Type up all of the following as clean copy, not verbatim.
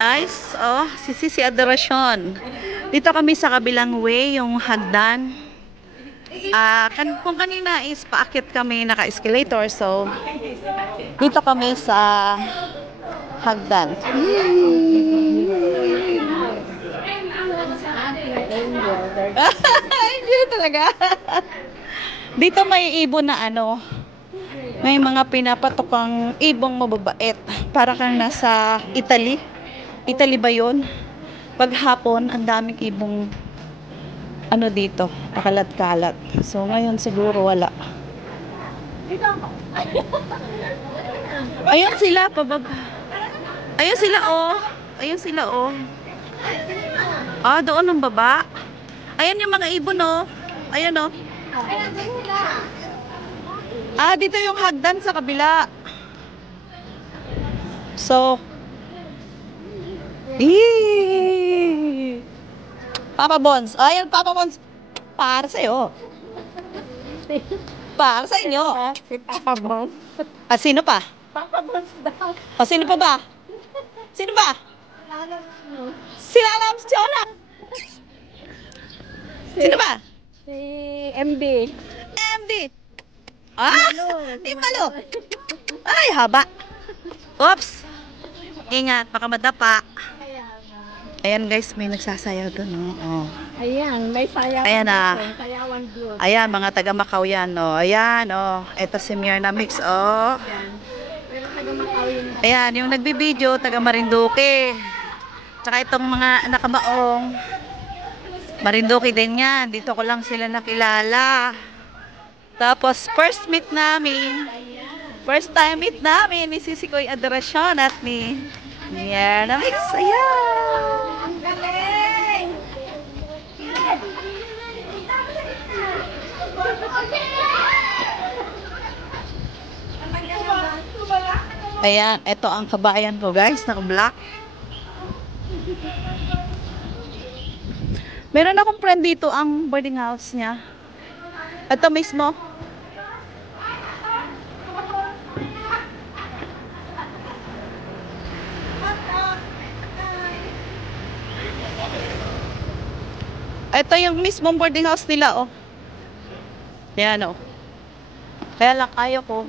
Guys, oh, si Adoracion. Dito kami sa kabilang way, yung hagdan. Kung kanina is paakit kami naka-escalator, so dito kami sa hagdan. Hindi talaga. Dito may ibon na ano, may mga pinapatokang ibong mababait. Para kang nasa Italy. Italy ba yun? Paghapon, ang daming ibong ano dito, pakalat-kalat. So, ngayon siguro wala. Ayun sila, pababa. Ayun sila, oh. Ayun sila, oh. Doon ang baba. Ayan yung mga ibon, oh. Ayan, oh. Dito yung hagdan sa kabila. So, Papa Bons. Ayan, Papa Bons. Para sa'yo. Para sa inyo. Si Papa Bons. Sino pa? Papa Bons daw. Sino pa ba? Sino ba? Sila alam si Jonah. Sino ba? Si MD. MD. Di malo. Ay, haba. Oops. Ingat, baka madapa. Ayan guys, may nagsasayaw doon. Oh. Ayan, may sayaw. Ayan na. Sayawan doon. Ayan, mga taga Macau yan. Oh. Ayan, oh. Ito si Myrna Mix. Oh. Pero taga Macau yun. Ayan, yung nagbibideo, taga Marinduque. Tsaka itong mga nakamaong. Marinduque din yan. Dito ko lang sila nakilala. Tapos, first time meet namin ni Sisikoy Adoracion at ni Myrna Mix. Ayan. Ang galing! Ayan, ito ang kabayan ko guys, naka-black. Meron akong friend dito ang boarding house niya. Ito mismo. Ito yung mismong boarding house nila, oh. Yan, oh. Kaya lang ayaw ko.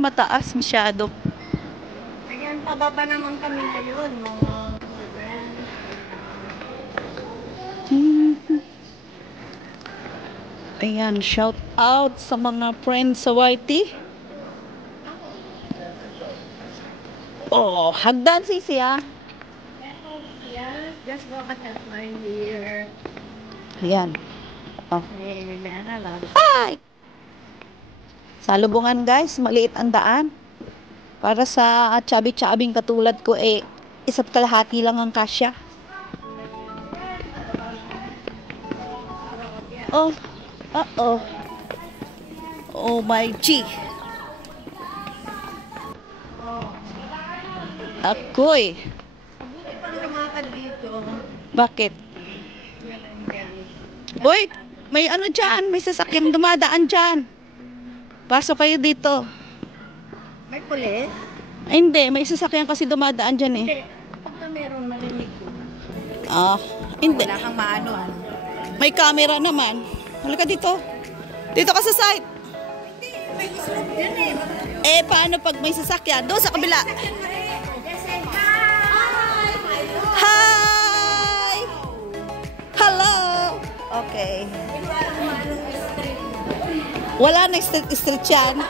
Mataas masyado. Ayan, pababa naman kami ngayon. Ayan, shout out sa mga friends sa YT. Oh, hagdan sisi, ah. Yes, just go at my ear. Ayan. Oh. Lang. Hi! Salubungan guys, maliit ang daan. Para sa chubby-chubbing katulad ko, isa't kalahati lang ang kasya. Oh, oh my G. Ako'y. Bakit? Uy, may ano dyan, may sasakyang dumadaan dyan. Pasok kayo dito. May pulis? Hindi, may sasakyan kasi dumadaan dyan eh. Hindi. Pag na meron marinig ko. Hindi. Wala kang maano. May camera naman. Halika dito. Dito ka sa site. Hindi, may slope dyan eh. Paano pag may sasakyan? Doon sa kabila. Hi! Hello! Okay. Wala na street yan.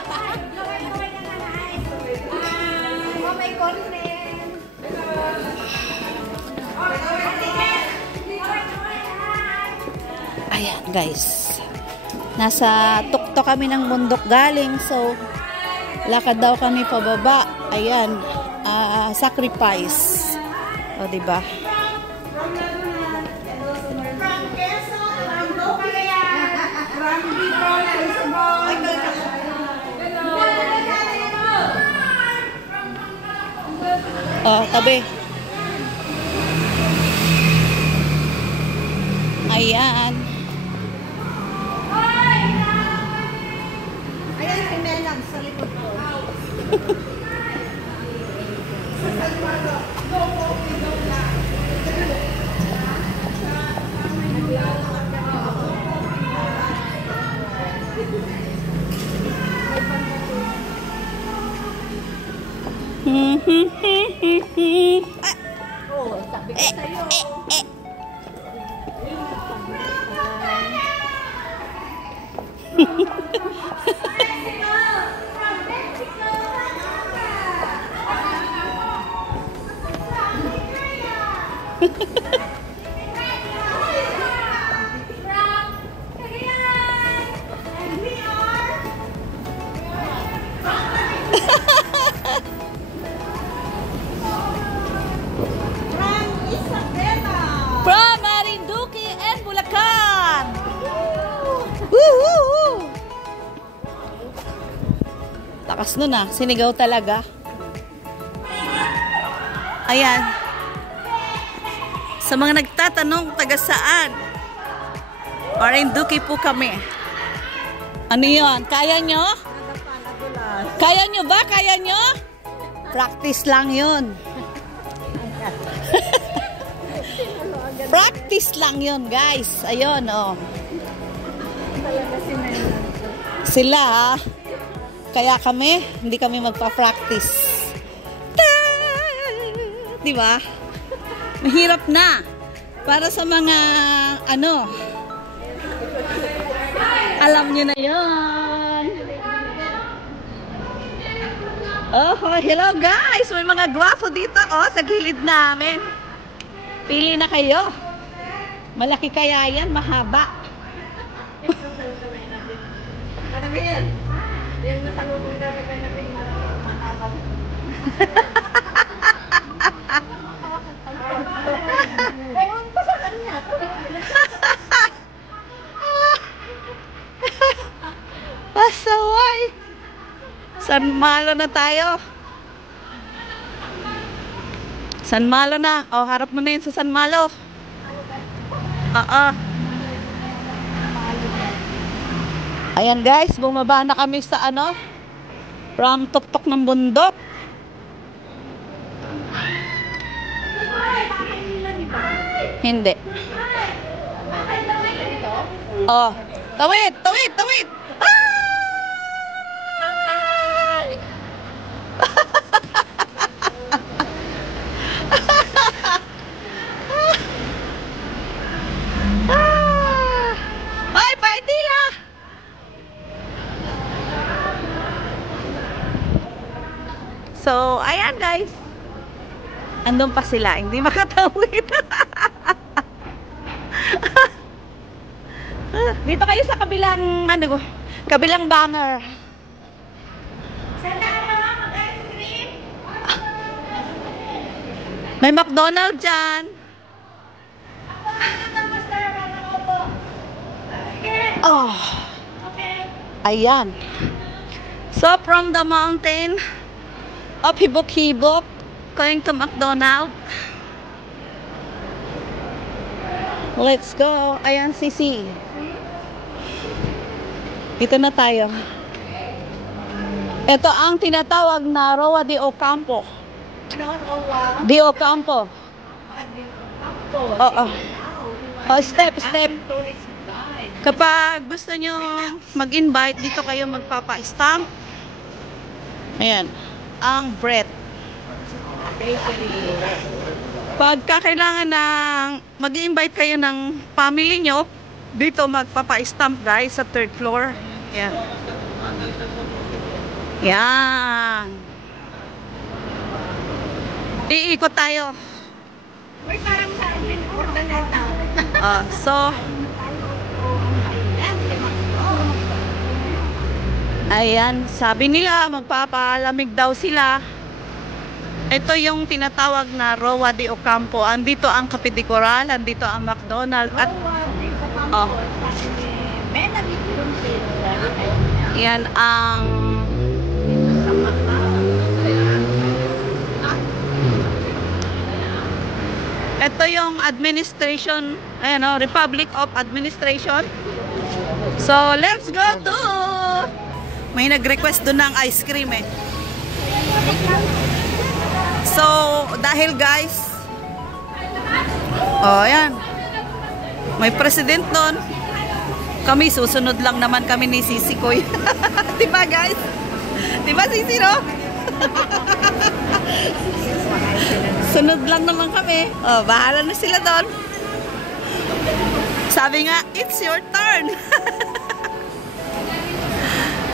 Ayan guys. Nasa tuktok kami ng bundok galing. So, lakad daw kami pababa. Ayan. Sacrifice. O, diba? Tabi. Ayan. Ayan si Melang sa likod ko. Oh, sabi ko sa'yo. From Marinduque and Bulacan. Woo! Lakas nun ah, sinigaw talaga. Ayan. Sa mga nagtatanong taga saan, Marinduque po kami. Ano yun? Kaya nyo? Kaya nyo ba? Kaya nyo? Practice lang yun. Practice lang yun, guys. Ayun, oh. Sila, ha? Kaya kami, hindi kami magpa-practice. Di ba? Mahirap na. Para sa mga, ano, alam nyo na yun. Oh, hello, guys. May mga gwapo dito, oh, sa gilid namin. Pili na kayo. Malaki kaya yan, mahaba. Ano ba yan? Yung natanong na rin na rin mahaba. Ewan pa sa kanya. Pasaway. San Malo na tayo. San Malo na. O, harap mo na yun sa San Malo. Oo. Ayan guys, bumaba na kami sa ano, from tuktok ng bundok. Hindi. Oh, tawid, tawid, tawid. Ay, pwede na. So, ayan guys. Andun pa sila, hindi makatawid. Dito kayo sa kabilang, ano, kabilang banner. May McDonald's dyan. Oh. Ayan. So, from the mountain of Hibok-Hibok, going to McDonald's. Let's go. Ayan, Sisi. Dito na tayo. Ito ang tinatawag na Roa de Ocampo. De Ocampo. Oo. Oh, step, step. Kapag gusto nyo mag-invite, dito kayo magpapa-stamp. Ayan. Ang bread. Pagka kailangan ng mag-invite kayo ng family nyo, dito magpapa-stamp guys sa 3rd floor. Ayan. Yan. Iikot tayo. So, ayan, sabi nila magpapalamig daw sila. Ito yung tinatawag na Roa de Ocampo. Andito ang Cafe de Coral, andito ang McDonald's at oh. Yan ang ito yung administration, ayan o, Republic of Administration. So, let's go to... May nag-request doon ng ice cream eh. So, dahil guys, oh, ayan. May president doon. Kami, susunod lang naman kami ni Sisi Koy. Diba guys? Diba Sisi, no? Sunod lang naman kami. Oh, bahala na sila doon. Sabi nga, it's your turn.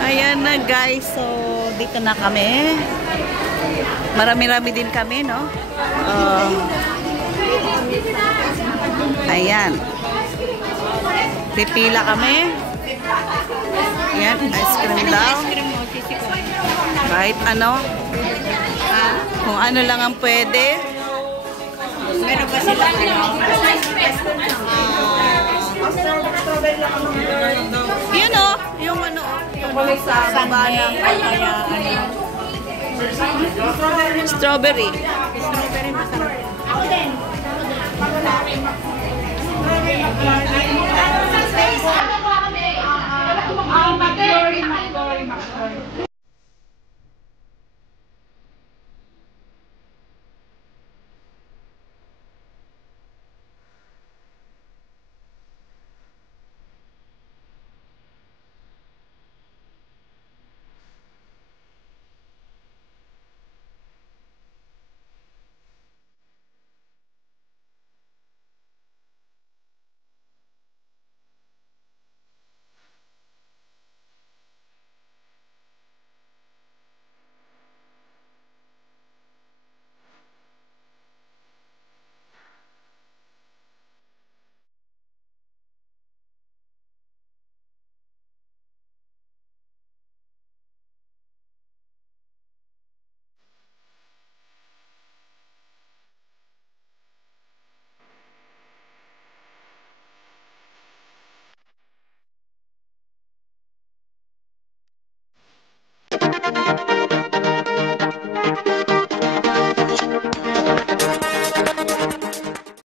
Ayan na guys. So, dito na kami. Marami-rami din kami, no? Ayan. Pipila kami. Ayan, ice cream daw. Kahit ano. Kung ano lang ang pwede. Meron ba sila Yun o. Yung ano. Yung sa baba ng strawberry. Strawberry masarap.